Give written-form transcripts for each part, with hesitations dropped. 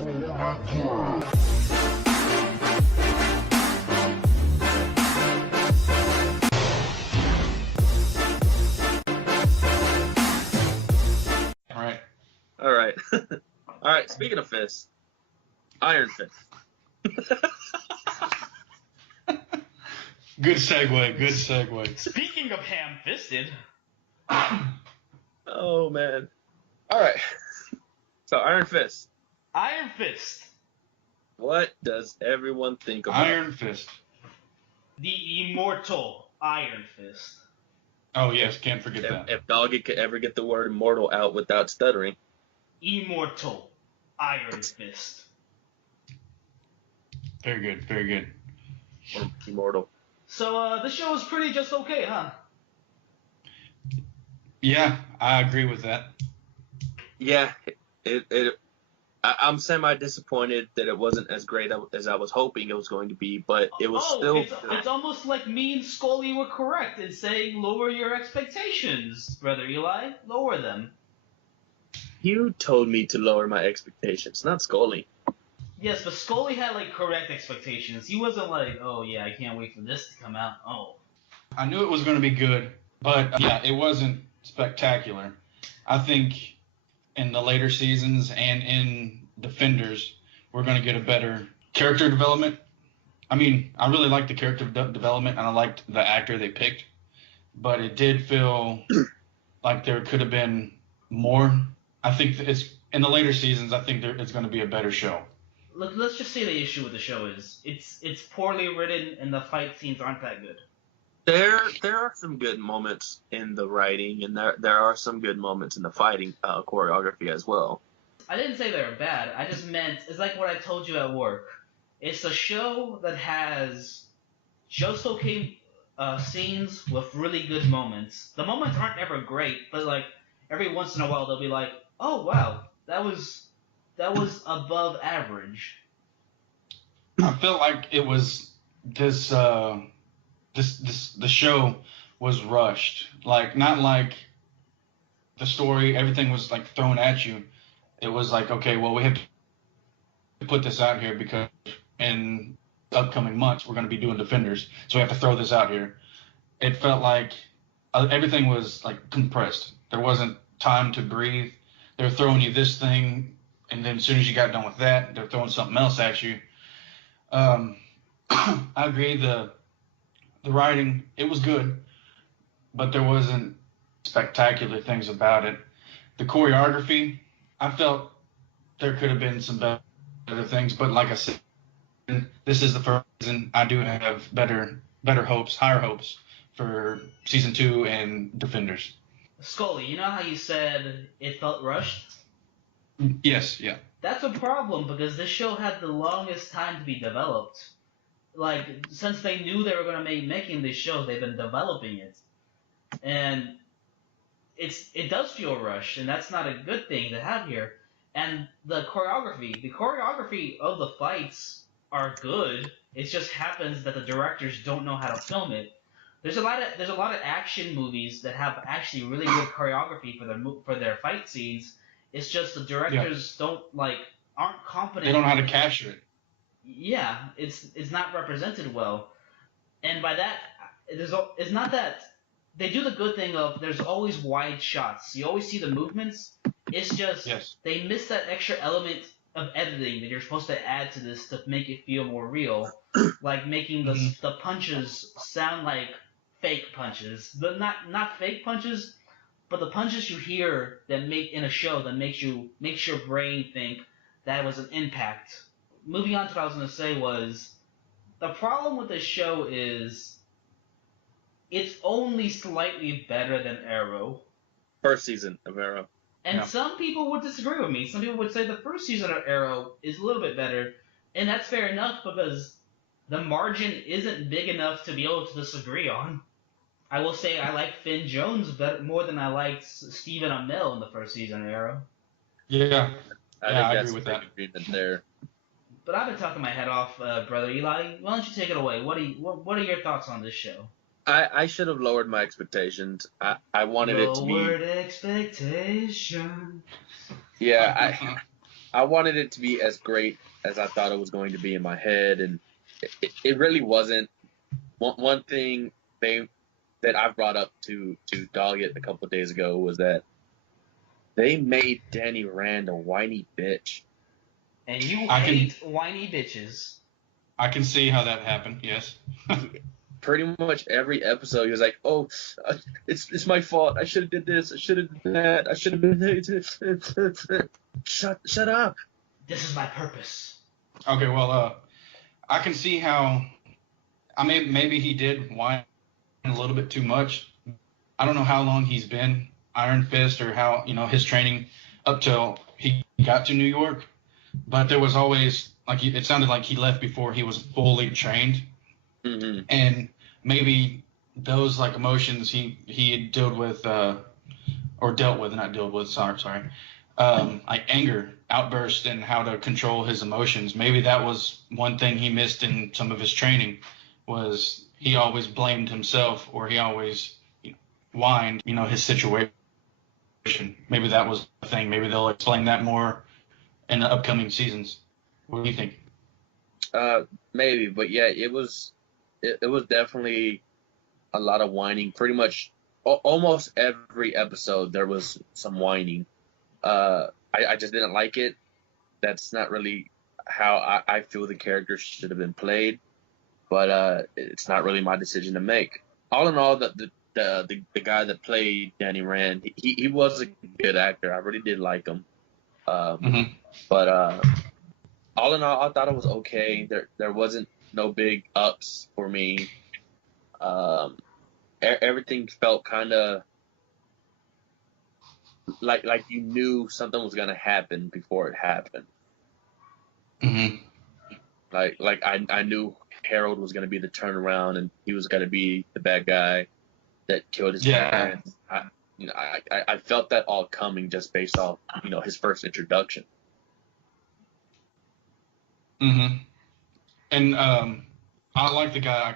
All right. All right. All right. Speaking of fists, Iron Fist. Good segue. Good segue. Speaking of ham-fisted, Oh man. All right. So Iron Fist. Iron Fist, What does everyone think about? Iron Fist. the immortal Iron Fist. Oh yes, can't forget that. If Doggy could ever get the word immortal out without stuttering. Immortal Iron Fist. Very good. Very good. Or immortal. So, the show is pretty just okay, huh? Yeah, I agree with that. Yeah. I'm semi disappointed that it wasn't as great as I was hoping it was going to be, but it was still. It's almost like me and Scully were correct in saying lower your expectations, Brother Eli. Lower them. You told me to lower my expectations, not Scully. Yes, but Scully had, like, correct expectations. He wasn't like, oh, yeah, I can't wait for this to come out. Oh. I knew it was going to be good, but yeah, it wasn't spectacular. I think in the later seasons and in Defenders, we're going to get a better character development. I mean, I really liked the character development, and I liked the actor they picked, but it did feel like there could have been more. I think it's in the later seasons. I think it's going to be a better show. Let's just say the issue with the show is it's poorly written and the fight scenes aren't that good. There are some good moments in the writing, and there are some good moments in the fighting choreography as well. I didn't say they were bad. I just meant it's like what I told you at work. It's a show that has just okay scenes with really good moments. The moments aren't ever great, but like every once in a while they'll be like, oh wow, that was above average. I felt like it was the show was rushed. Like, not like the story, everything was like thrown at you. It was like, okay, well, we have to put this out here because in upcoming months we're going to be doing Defenders, so we have to throw this out here. It felt like everything was like compressed. There wasn't time to breathe. They were throwing you this thing, and then as soon as you got done with that, they're throwing something else at you. I agree. The writing, it was good, but there wasn't spectacular things about it. The choreography, I felt there could have been some better things, but like I said, this is the first season. I do have better hopes, higher hopes for season 2 and Defenders. Scully, you know how you said it felt rushed? Yes, yeah. That's a problem because this show had the longest time to be developed. Like, since they knew they were going to be making this show, they've been developing it. And it does feel rushed, and that's not a good thing to have here. And the choreography of the fights are good. It just happens that the directors don't know how to film it. There's a lot of action movies that have actually really good choreography for their fight scenes. It's just the directors aren't competent. They don't know how to capture it. Yeah, it's not represented well, and by that, it's not that they do the good thing of there's always wide shots. You always see the movements. It's just They miss that extra element of editing that you're supposed to add to this to make it feel more real, like making the punches sound like fake punches. Not fake punches, but the punches you hear that make in a show that makes your brain think that was an impact. Moving on to what I was going to say was, the problem with this show is it's only slightly better than Arrow. First season of Arrow. And some people would disagree with me. Some people would say the first season of Arrow is a little bit better. And that's fair enough because the margin isn't big enough to be able to disagree on. I will say I like Finn Jones more than I liked Stephen Amell in the first season of Arrow. Yeah. I agree with that. Agreement there. But I've been talking my head off, Brother Eli. Why don't you take it away? What are your thoughts on this show? I should have lowered my expectations. I wanted it to be. Lowered expectations. Yeah, I wanted it to be as great as I thought it was going to be in my head, and it really wasn't. One thing that I brought up to Dog It a couple of days ago was that they made Danny Rand a whiny bitch. And you hate whiny bitches. I can see how that happened. Yes. Pretty much every episode, he was like, "Oh, it's my fault. I should have did this. I should have did that. I should have been." Shut up. This is my purpose. Okay, well, I can see how. I mean, maybe he did whine a little bit too much. I don't know how long he's been Iron Fist or how his training up till he got to New York, but there was always it sounded like he left before he was fully trained, and maybe those emotions he had dealt with, sorry, like anger, outburst, and how to control his emotions. Maybe that was one thing he missed in some of his training, was he always blamed himself, or he always whined, his situation. Maybe that was the thing. Maybe they'll explain that more in the upcoming seasons. What do you think? Maybe, but yeah, it was definitely a lot of whining. Pretty much almost every episode there was some whining. I just didn't like it. That's not really how I feel the character should have been played, but it's not really my decision to make. All in all, the guy that played Danny Rand, he was a good actor. I really did like him. But all in all, I thought it was okay. There wasn't no big ups for me. Everything felt kind of like you knew something was gonna happen before it happened. Like I knew Harold was gonna be the turnaround, and he was gonna be the bad guy that killed his parents. I felt that all coming just based off his first introduction. And I like the guy.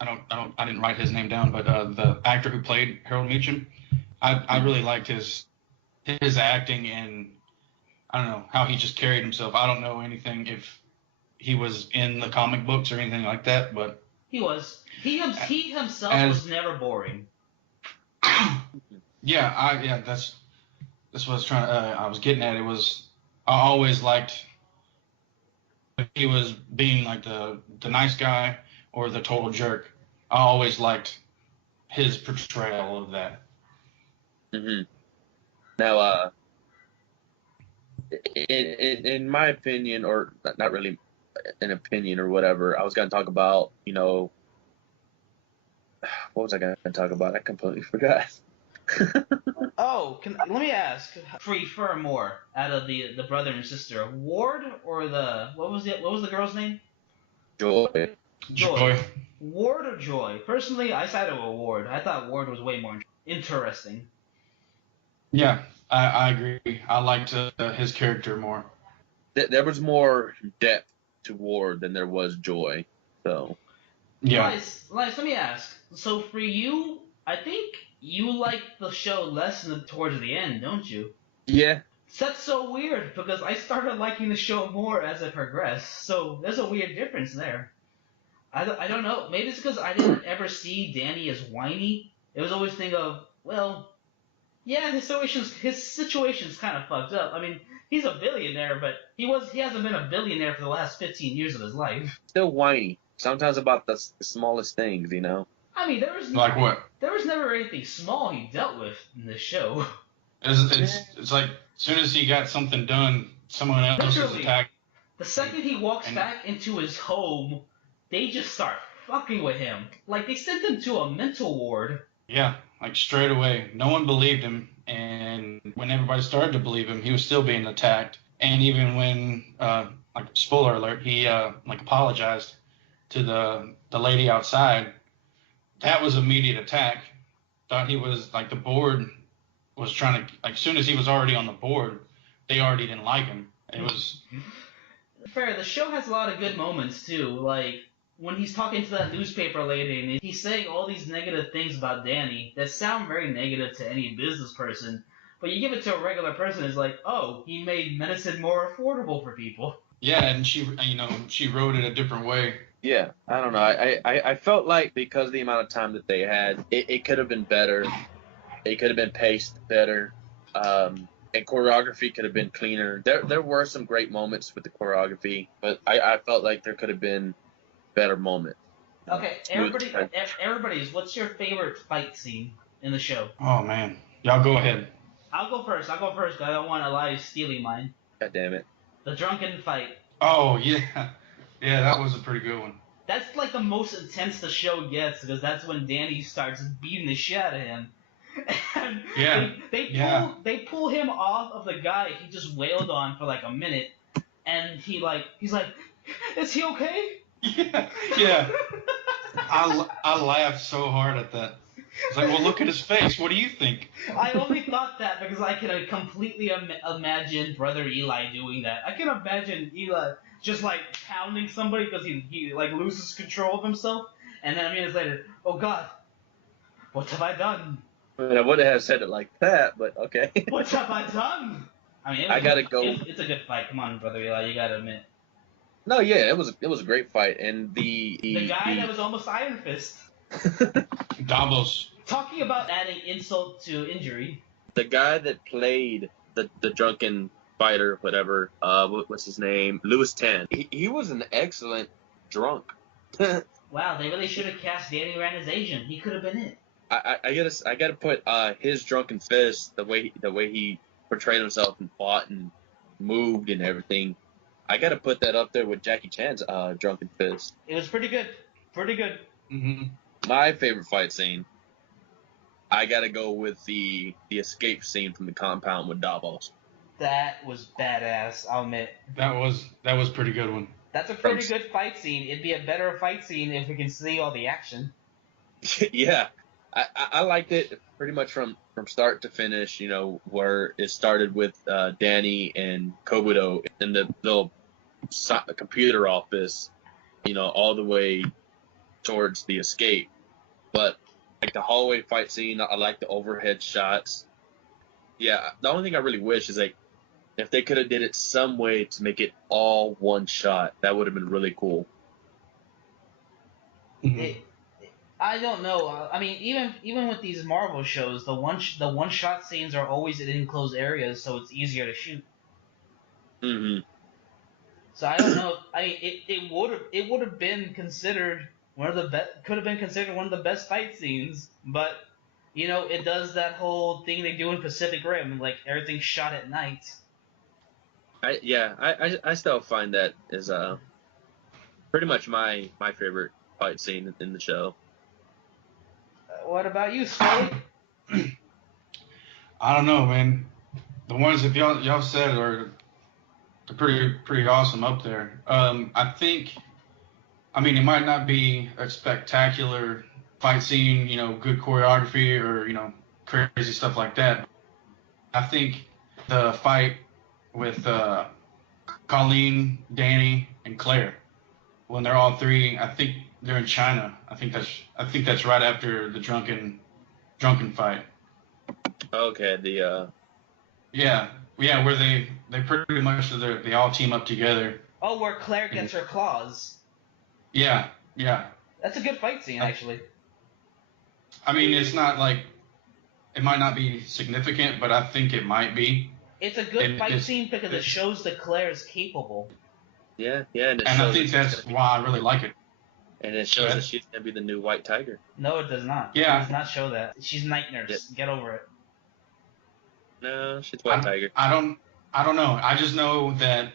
I didn't write his name down, but the actor who played Harold Meacham, I really liked his acting, and I don't know how he just carried himself. I don't know anything if he was in the comic books or anything like that, but he was. He himself was never boring. That's what I was trying. I was getting at. I always liked if he was being like the nice guy or the total jerk. I always liked his portrayal of that. Now, in my opinion, or not really an opinion or whatever, I was going to talk about, what was I going to talk about? I completely forgot. Let me ask, prefer more out of the brother and sister, Ward or what was the girl's name? Joy. Ward or Joy? Personally, I sided with Ward. I thought Ward was way more interesting. Yeah, I agree. I liked his character more. There was more depth to Ward than there was Joy. So. Yeah. Lice, let me ask. So for you, I think you like the show less towards the end, don't you? Yeah. That's so weird, because I started liking the show more as it progressed. So there's a weird difference there. I don't know. Maybe it's because I didn't ever see Danny as whiny. It was always think of, well, yeah, his situation's kind of fucked up. I mean, he's a billionaire, but he hasn't been a billionaire for the last 15 years of his life. Still whiny. Sometimes about the smallest things, I mean, like what? There was never anything small he dealt with in this show. It's like as soon as he got something done, someone else is attacked. The second he walks back into his home, they just start fucking with him. Like, they sent him to a mental ward. Yeah, like straight away. No one believed him, and when everybody started to believe him, he was still being attacked. And even when, spoiler alert, he apologized to the lady outside, that was immediate attack. Thought he was the board was trying to, as soon as he was already on the board, they already didn't like him. It was fair. The show has a lot of good moments too, like when he's talking to that newspaper lady and he's saying all these negative things about Danny that sound very negative to any business person, But you give it to a regular person, it's like, oh, he made medicine more affordable for people. Yeah, and she wrote it a different way. Yeah, I don't know. I felt like because of the amount of time that they had, it could have been better. It could have been paced better. And choreography could have been cleaner. There were some great moments with the choreography, but I felt like there could have been better moments. Okay, everybody's, what's your favorite fight scene in the show? Oh man, y'all go ahead. I'll go first. 'Cause I don't want Elias stealing mine. God damn it. The drunken fight. Oh yeah, yeah, that was a pretty good one. That's like the most intense the show gets because that's when Danny starts beating the shit out of him. And Yeah. they pull him off of the guy he just wailed on for like a minute, and he's like, is he okay? Yeah. I laughed so hard at that. It's like, well, look at his face. What do you think? I only thought that because I can completely imagine Brother Eli doing that. I can imagine Eli just like pounding somebody because he like loses control of himself, and then a minute later, oh God, what have I done? I mean, I wouldn't have said it like that, but okay. What have I done? I mean, I gotta go. It's a good fight. Come on, Brother Eli, you gotta admit. No, yeah, it was a great fight, and the guy that was almost Iron Fist. Davos. Talking about adding insult to injury. The guy that played the drunken fighter, whatever, what's his name? Louis Tan. He was an excellent drunk. Wow, they really should have cast Danny Rand as Asian. He could have been it. I gotta put his drunken fist, the way he portrayed himself and fought and moved and everything. I gotta put that up there with Jackie Chan's drunken fist. It was pretty good. Pretty good. Mm-hmm. My favorite fight scene, I gotta go with the escape scene from the compound with Davos. That was badass, I'll admit. That was pretty good one. That's a pretty good fight scene. It'd be a better fight scene if we can see all the action. Yeah. I liked it pretty much from start to finish, you know, where it started with Danny and Kobudo in the little computer office, you know, all the way towards the escape. But like the hallway fight scene, I like the overhead shots. Yeah, the only thing I really wish is like if they could have did it some way to make it all one shot, that would have been really cool. Mm-hmm. I don't know. I mean, even with these Marvel shows, the one shot scenes are always in enclosed areas, so it's easier to shoot. Mm-hmm. So I don't know. I mean, it would have been considered could have been considered one of the best fight scenes, but you know, it does that whole thing they do in Pacific Rim, like everything's shot at night. I still find that is pretty much my favorite fight scene in the show. What about you, Scully? I don't know, man. The ones that y'all said are pretty awesome up there. I think, I mean, it might not be a spectacular fight scene, you know, good choreography or, you know, crazy stuff like that. I think the fight with Colleen, Danny, and Claire, when they're all three, I think they're in China. I think that's right after the drunken fight. Okay, Yeah, where they pretty much they all team up together. Oh, where Claire gets her claws. Yeah. That's a good fight scene, actually. I mean, it's not like it might not be significant, but I think it might be. It's a good fight scene because it shows that Claire is capable. Yeah, and I think that's why I really like it. And it shows that she's gonna be the new White Tiger. No, it does not. Yeah. It does not show that. She's Night Nurse. Get over it. No, she's White Tiger. I don't know. I just know that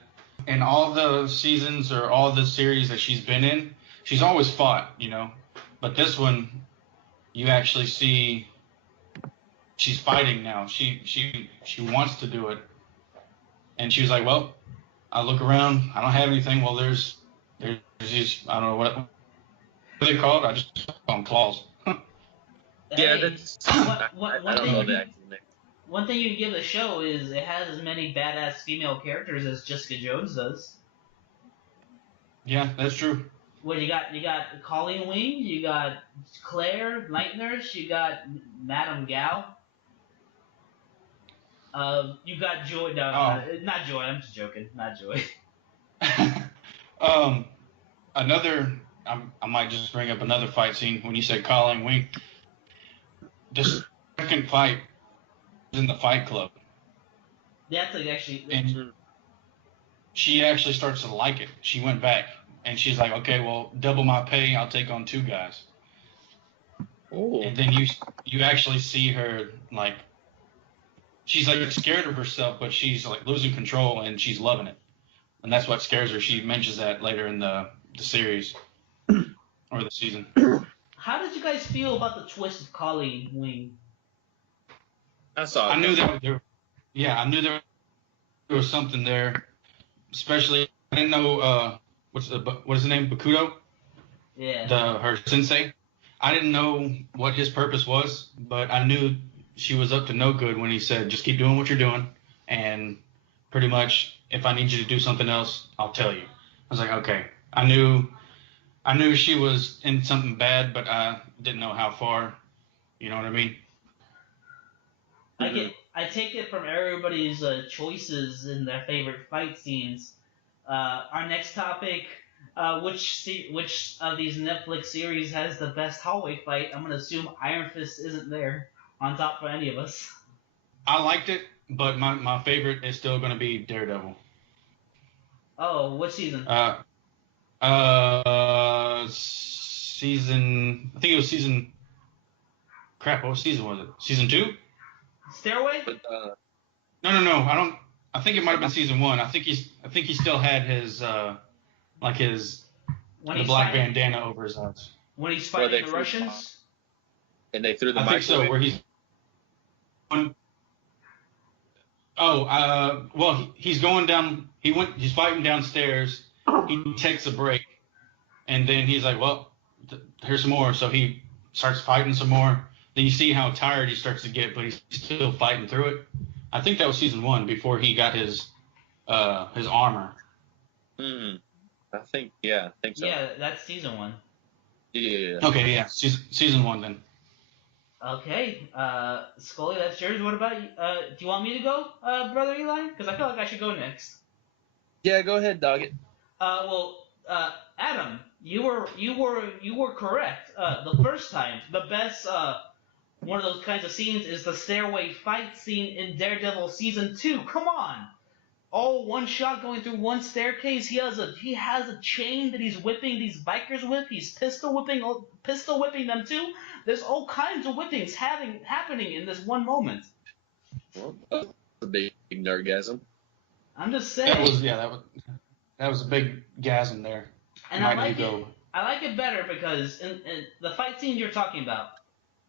in all the seasons or all the series that she's been in, she's always fought, you know. But this one, you actually see she's fighting now. She wants to do it, and she was like, "Well, I look around. I don't have anything. Well, there's these. I don't know what are they called. I just call them claws." Yeah, that's. I don't know the actual name. One thing you can give the show is it has as many badass female characters as Jessica Jones does. Yeah, that's true. Well, you got Colleen Wing, you got Claire, Night Nurse, you got Madame Gao. You got Joy. No, not Joy. I'm just joking. Not Joy. um, another. I might just bring up another fight scene when you said Colin Wing. The second fight was in the Fight Club, That's like actually. and she actually starts to like it. She went back, and she's like, "Okay, well, double my pay. I'll take on 2 guys." Oh. And then you actually see her like she's like scared of herself, but she's like losing control and she's loving it, and that's what scares her. She mentions that later in the series or the season. How did you guys feel about the twist of Colleen Wing? I knew that there. Yeah, I knew there was something there. Especially, I didn't know what is the name, Bakudo? Yeah. Her sensei. I didn't know what his purpose was, but I knew she was up to no good when he said, "Just keep doing what you're doing, and pretty much if I need you to do something else, I'll tell you." I was like, okay. I knew she was in something bad, but I didn't know how far. You know what I mean? I take it from everybody's choices in their favorite fight scenes. Our next topic, which of these Netflix series has the best hallway fight? I'm gonna assume Iron Fist isn't there on top for any of us. I liked it, but my favorite is still going to be Daredevil. Oh, what season? Season. I think it was season. Crap, what season was it? Season 2? Stairway? No. I don't. I think it might have been season 1. I think he still had his like his the black bandana over his eyes. When he's fighting the Russians. And they threw the microwave. I think so. Where he's. Well, he's going down. He's fighting downstairs. He takes a break, and then he's like, "Well, here's some more." So he starts fighting some more. Then you see how tired he starts to get, but he's still fighting through it. I think that was season 1 before he got his armor. I think so. Yeah, that's season 1. Yeah. Okay, yeah, season 1 then. Okay, Scully, that's yours. What about you? Do you want me to go, Brother Eli? Because I feel like I should go next. Yeah, go ahead, dog it. Adam, you were correct. The first time, the best one of those kinds of scenes is the stairway fight scene in Daredevil season 2. Come on. All one shot going through one staircase. He has a chain that he's whipping these bikers with. He's pistol whipping them too. There's all kinds of whippings happening in this one moment. Well, that was a big nerdgasm. I'm just saying. That was a big gasm there. And I like it better because in the fight scene you're talking about,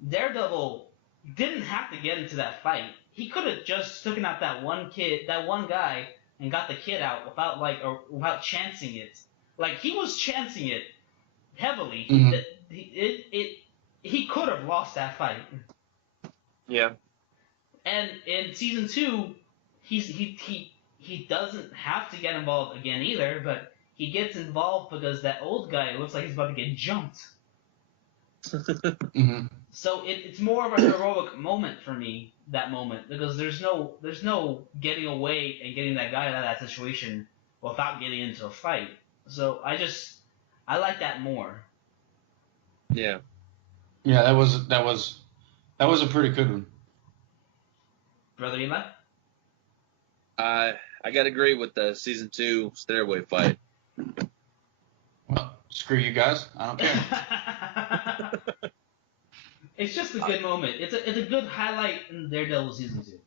Daredevil didn't have to get into that fight. He could have just taken out that one guy, and got the kid out without chancing it. Like, he was chancing it heavily. Mm-hmm. He could have lost that fight. Yeah. And in season 2, he doesn't have to get involved again either, but he gets involved because that old guy looks like he's about to get jumped. Mm-hmm. So it's more of a heroic moment for me, that moment, because there's no getting away and getting that guy out of that situation without getting into a fight. So I like that more. Yeah. Yeah, that was a pretty good one. Brother Eli? I gotta agree with the season 2 stairway fight. Well, screw you guys. I don't care. It's just a good moment. It's a good highlight in Daredevil season 2.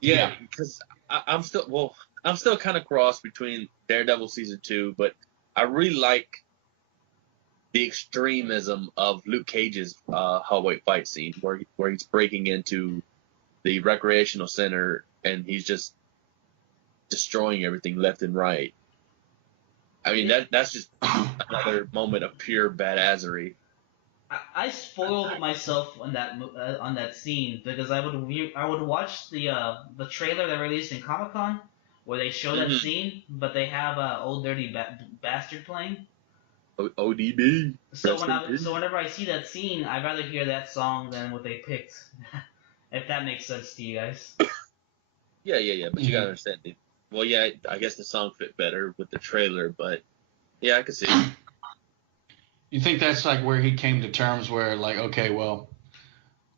Yeah, because I'm still kind of cross between Daredevil season 2, but I really like the extremism of Luke Cage's hallway fight scene where he's breaking into the recreational center and he's just destroying everything left and right. I mean, that's just another moment of pure badassery. I spoiled myself on that scene because I would watch the trailer they released in Comic-Con where they show that scene, but they have Old Dirty Bastard playing. ODB. So whenever I see that scene, I'd rather hear that song than what they picked. If that makes sense to you guys. Yeah. But you gotta understand it. Well, yeah, I guess the song fit better with the trailer, but yeah, I can see it. You think that's like where he came to terms where like, okay, well,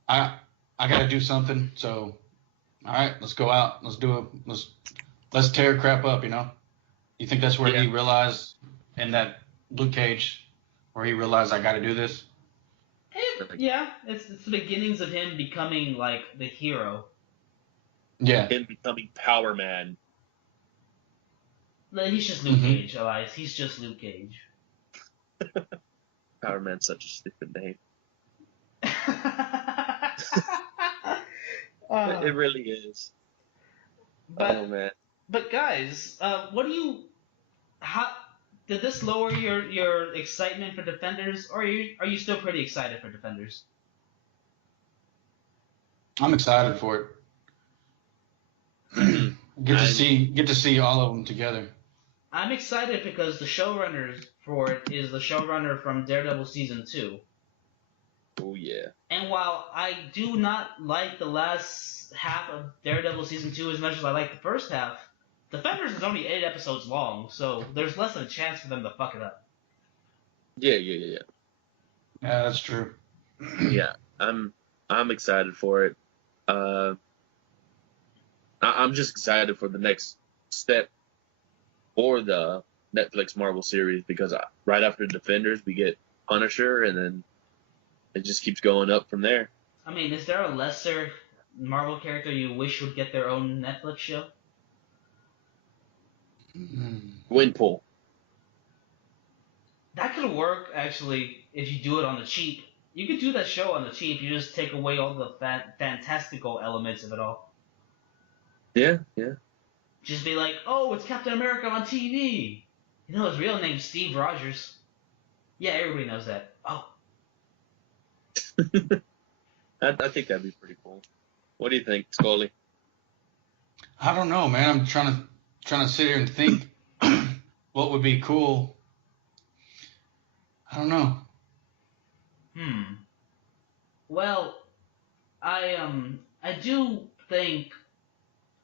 I I got to do something, so all right, let's go out, let's do it, let's tear crap up, you know? You think that's where Yeah, he realized in that Luke Cage, where he realized I got to do this? like Yeah, it's the beginnings of him becoming like the hero. Yeah. him becoming Power Man. Like, he's just Luke Hmm. Cage, Elias. He's just Luke Cage. Power Man's such a stupid name. It uh, really is. but Oh man. but guys, what do you? How did this lower your excitement for Defenders, or are you still pretty excited for Defenders? I'm excited for it. Hmm. I'm Get to see all of them together. I'm excited because the showrunners for it is the showrunner from Daredevil season 2. Oh yeah. And while I do not like the last half of Daredevil season 2 as much as I like the first half, Defenders is only 8 episodes long, so there's less of a chance for them to fuck it up. Yeah. Yeah, that's true. Yeah. I'm excited for it. Uh, I'm just excited for the next step for the Netflix Marvel series because right after Defenders we get Punisher and then it just keeps going up from there. I mean, is there a lesser Marvel character you wish would get their own Netflix show? Winpool. That could work, actually, if you do it on the cheap. You could do that show on the cheap. You just take away all the fantastical elements of it all. Yeah. Just be like, oh, it's Captain America on TV. You know his real name's Steve Rogers. Yeah, everybody knows that. Oh, I think that'd be pretty cool. What do you think, Scully? I don't know, man. I'm trying to sit here and think what would be cool. I don't know. Well, I do think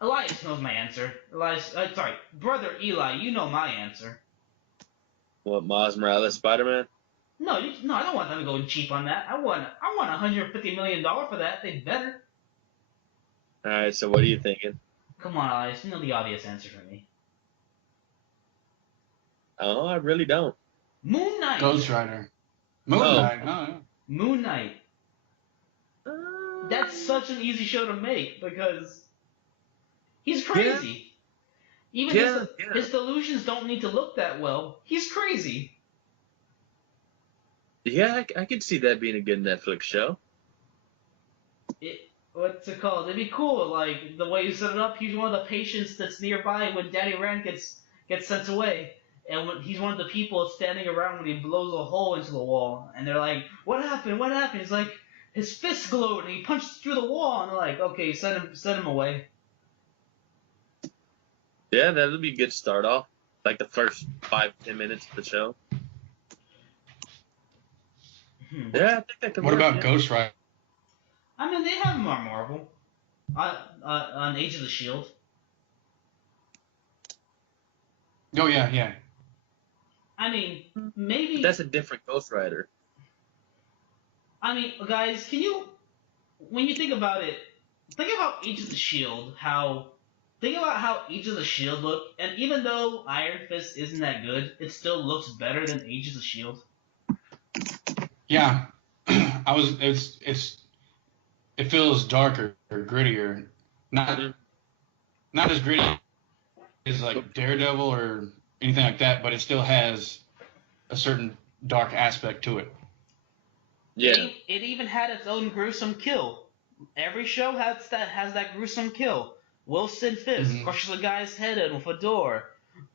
Elias knows my answer. Elias, sorry, brother Eli, you know my answer. What, Miles Morales, Spider-Man? No, no, I don't want them to go cheap on that. I want $150 million for that. They better. All right, so what are you thinking? Come on, Elias, you know the obvious answer for me. Oh, I really don't. Moon Knight. Ghost Rider. Moon Oh. Knight. Oh, yeah. Moon Knight. That's such an easy show to make because he's crazy. Even his delusions don't need to look that well. He's crazy. Yeah, I could see that being a good Netflix show. What's it called? It'd be cool, like the way you set it up. He's one of the patients that's nearby when Daddy Rand gets sent away, and he's one of the people standing around when he blows a hole into the wall, and they're like, "What happened? What happened?" He's like, his fist glowed, and he punched through the wall, and they're like, "Okay, send him away." Yeah, that would be a good start off. Like the first 5-10 minutes of the show. Yeah, I think that could What work. about Yeah. Ghost Rider? I mean, they have him on Marvel, on Age of the Shield. Oh yeah. I mean, maybe. That's a different Ghost Rider. I mean, guys, when you think about it, think about Age of the Shield. Think about how Age of the Shield looked, and even though Iron Fist isn't that good, it still looks better than Age of the Shield. Yeah. It feels darker or grittier. Not as gritty as like Daredevil or anything like that, but it still has a certain dark aspect to it. Yeah. It even had its own gruesome kill. Every show has that gruesome kill. Wilson Fisk crushes a guy's head in with a door.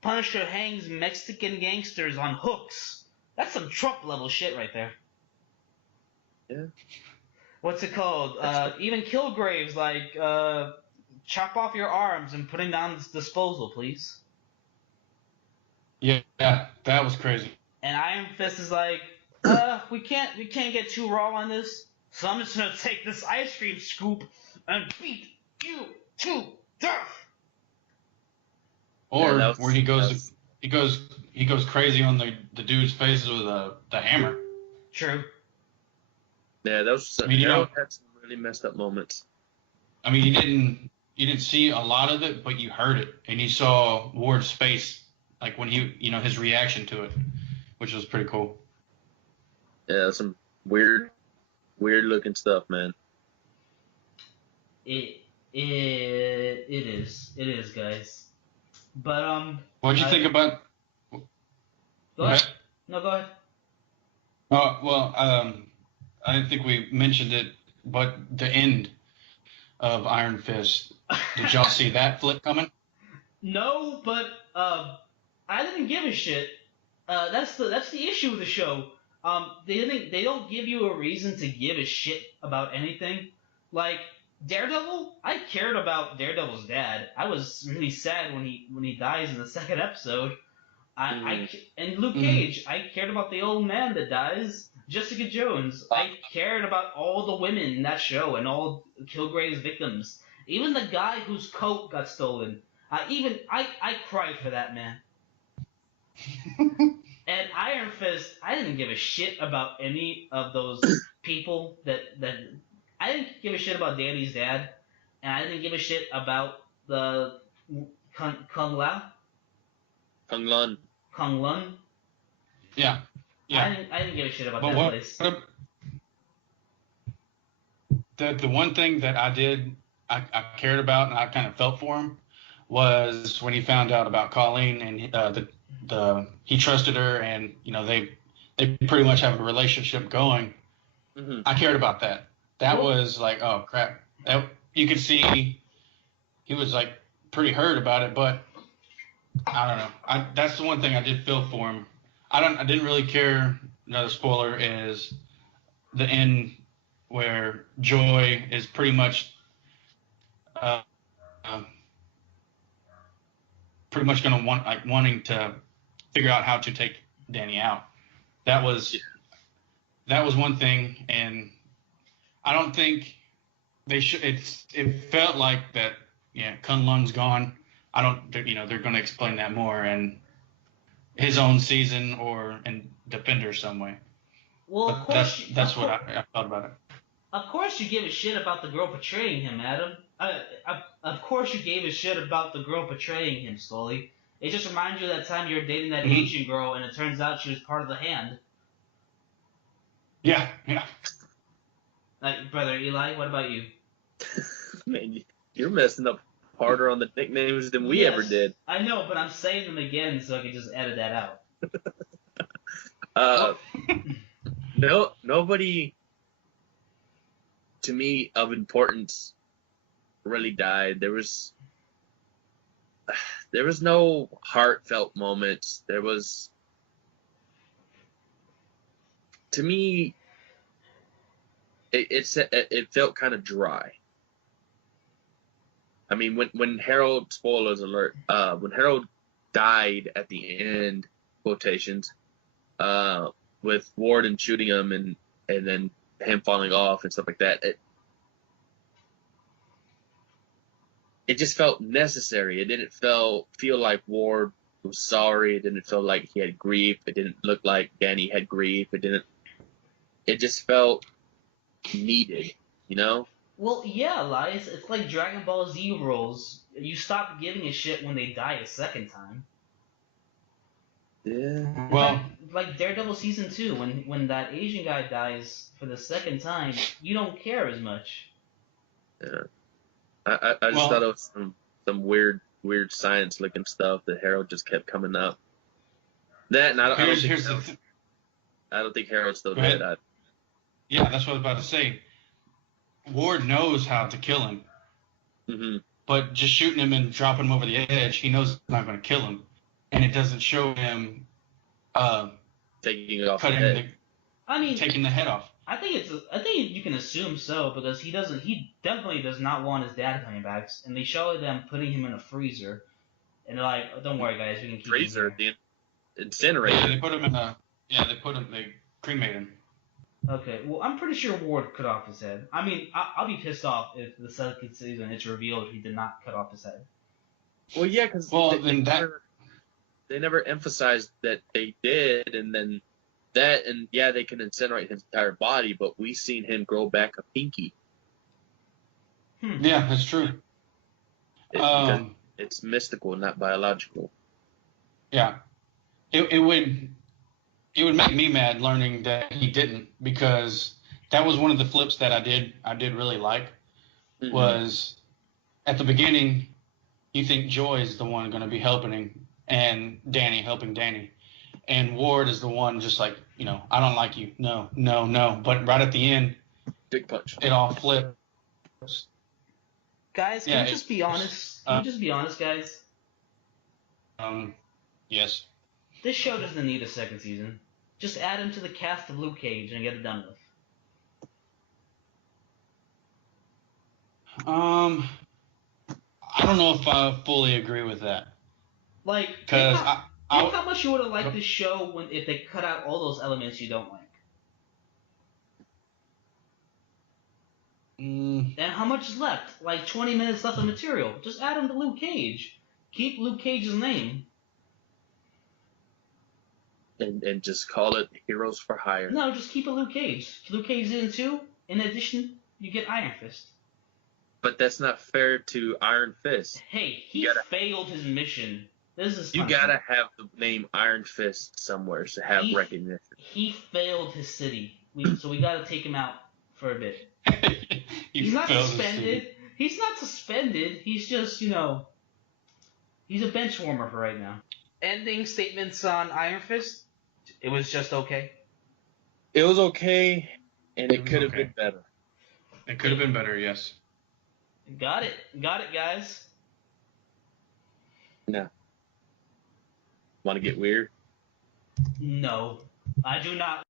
Punisher hangs Mexican gangsters on hooks. That's some Trump level shit right there. Yeah. What's it called? Even Kilgrave's like, chop off your arms and putting down this disposal, please. Yeah, that was crazy. And Iron Fist is like, we can't get too raw on this. So I'm just gonna take this ice cream scoop and beat you to death. Or Yeah, where he goes crazy on the dude's face with the hammer. True. Yeah, that was. I mean, Harold had some really messed up moments. I mean, you didn't see a lot of it, but you heard it, and you saw Ward's face, like when his reaction to it, which was pretty cool. Yeah, some weird looking stuff, man. It is, guys. But What'd you think about? Go ahead. No, go ahead. Oh well, I didn't think we mentioned it, but the end of Iron Fist. Did y'all see that flip coming? No, but I didn't give a shit. That's the issue with the show. They don't give you a reason to give a shit about anything. Like Daredevil, I cared about Daredevil's dad. I was really sad when he dies in the second episode. And Luke Cage, I cared about the old man that dies. Jessica Jones, I cared about all the women in that show and all Kilgrave's victims. Even the guy whose coat got stolen. I cried for that man. And Iron Fist, I didn't give a shit about any of those people that I didn't give a shit about Danny's dad, and I didn't give a shit about the Kung Lun. Yeah. I didn't give a shit about that place. The one thing that I cared about and I kind of felt for him was when he found out about Colleen and he trusted her and they pretty much have a relationship going. Mm-hmm. I cared about that. That was like, oh crap. You could see he was like pretty hurt about it, but I don't know. That's the one thing I did feel for him. I didn't really care. Another spoiler is the end where Joy is pretty much wanting to figure out how to take Danny out. That was one thing, and I don't think they should. It felt like that. Yeah, Kunlun's gone. They're going to explain that more in his own season or in Defender some way. Well, of course, that's what I felt about it. Of course, you give a shit about the girl portraying him, Adam. Of course, you gave a shit about the girl portraying him, Scully. It just reminds you of that time you were dating that Asian girl, and it turns out she was part of the Hand. Yeah. Brother Eli, what about you? Man, you're messing up harder on the nicknames than we ever did. I know, but I'm saying them again so I can just edit that out. Nobody to me of importance really died. There was no heartfelt moments. There was, to me, it felt kind of dry. I mean, when Harold, spoilers alert, when Harold died at the end, quotations, with Warden shooting him and then him falling off and stuff like that, it just felt necessary. It didn't feel like Ward was sorry. It didn't feel like he had grief. It didn't look like Danny had grief. It just felt needed, Well, yeah, Elias. It's like Dragon Ball Z rules. You stop giving a shit when they die a second time. Yeah. Well, like Daredevil season 2, when that Asian guy dies for the second time, you don't care as much. Yeah. I just thought it was some weird science looking stuff that Harold just kept coming up. That and I don't think Harold's still dead. Yeah, that's what I was about to say. Ward knows how to kill him. Mm-hmm. But just shooting him and dropping him over the edge, he knows it's not going to kill him. And it doesn't show him taking it off taking the head off. I think you can assume so, because he definitely does not want his dad coming back, and they show them putting him in a freezer, and they're like, oh, don't worry guys, we can keep freezer, the incinerator. Yeah, they cremate him. Okay, well, I'm pretty sure Ward cut off his head. I mean, I'll be pissed off if the second season it's revealed he did not cut off his head. Well, yeah, because they never emphasized that they did, and then they can incinerate his entire body, but we seen him grow back a pinky. Yeah, that's true. Because it's mystical, not biological. Yeah, it would make me mad learning that he didn't, because that was one of the flips that I did really like. Mm-hmm. Was at the beginning, you think Joy is the one going to be helping and Danny helping Danny, and Ward is the one just like, I don't like you, no, but right at the end, big punch, it all flips. Guys, can you just be honest? Can you just be honest, guys? Yes. This show doesn't need a second season. Just add him to the cast of Luke Cage and get it done with. I don't know if I fully agree with that. Like, think how much you would have liked this show if they cut out all those elements you don't like. And how much is left? Like 20 minutes left of material. Just add him to Luke Cage. Keep Luke Cage's name. And just call it Heroes for Hire. No, just keep it Luke Cage. Luke Cage in too. In addition, you get Iron Fist. But that's not fair to Iron Fist. Hey, he failed his mission. You gotta have the name Iron Fist somewhere to have recognition. He failed his city, so we gotta take him out for a bit. He's not suspended. He's not suspended. He's just, he's a bench warmer for right now. Ending statements on Iron Fist? It was just okay? It was okay, and it could have been better. It could have been better, yes. Got it, guys. No. Want to get weird? No, I do not.